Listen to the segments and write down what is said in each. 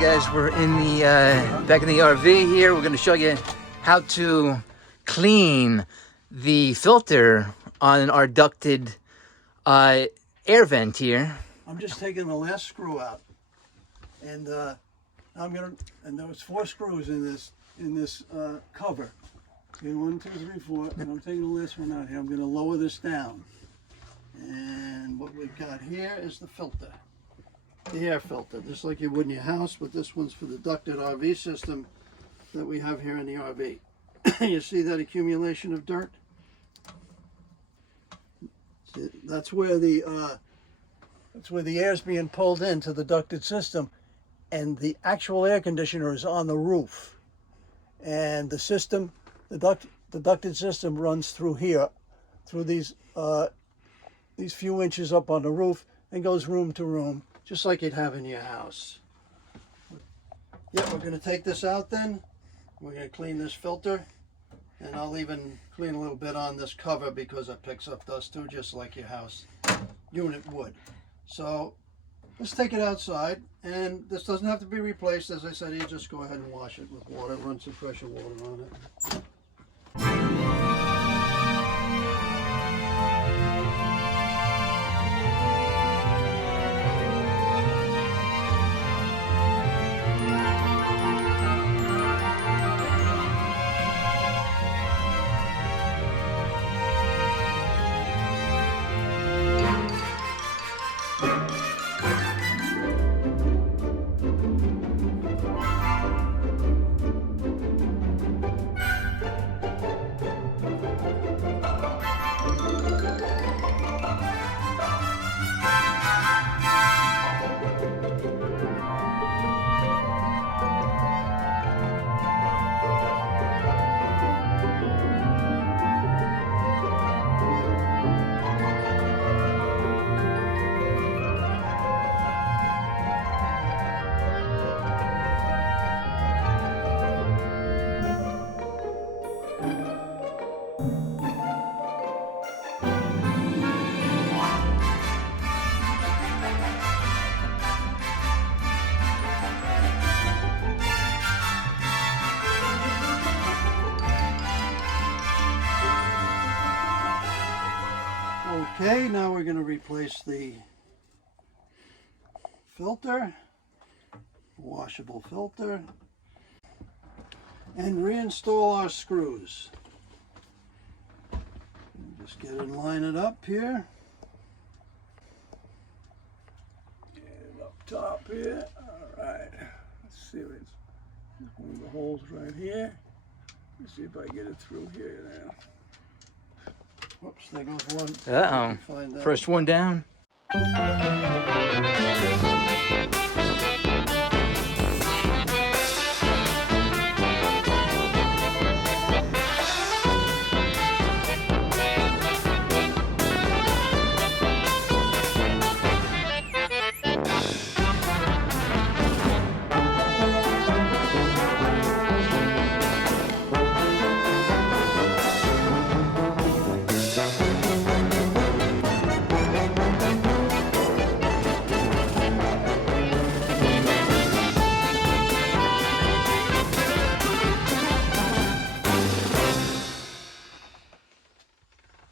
guys, we're in the back in the RV here. We're going to show you how to clean the filter on our ducted air vent here. I'm just taking the last screw out, and and there was 4 screws in this cover. Okay, 1, 2, 3, 4, and I'm taking the last one out here. I'm going to lower this down, and what we've got here is the filter. The air filter, just like you would in your house, but this one's for the ducted RV system that we have here in the RV. You see that accumulation of dirt? See, that's where the air's being pulled into the ducted system, and the actual air conditioner is on the roof. And the system, the ducted system runs through here, through these few inches up on the roof, and goes room to room, just like you'd have in your house. Yeah, we're going to take this out then. We're going to clean this filter, and I'll even clean a little bit on this cover because it picks up dust too, just like your house unit would. So let's take it outside, and this doesn't have to be replaced. As I said, you just go ahead and wash it with water, run some pressure water on it. Okay, now we're going to replace the filter, washable filter, and reinstall our screws. Just get it and line it up here. Get it up top here. All right. Let's see. It's one of the holes right here. Let's see if I get it through here now. Whoops, there goes one. Uh-oh. First one down.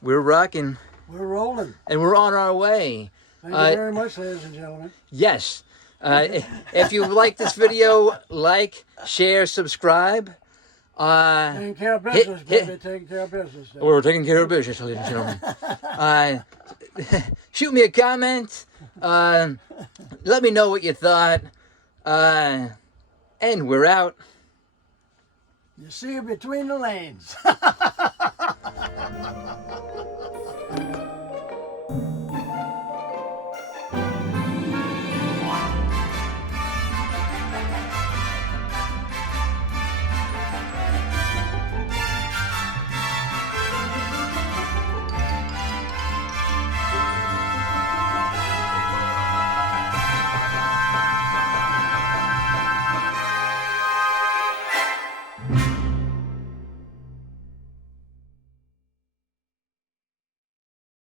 We're rocking. We're rolling. And we're on our way. Thank you very much, ladies and gentlemen. Yes. If you like this video, like, share, subscribe. Taking care of business, baby. Taking care of business. We're taking care of business, ladies and gentlemen. Shoot me a comment. Let me know what you thought. And we're out. You see you between the lanes.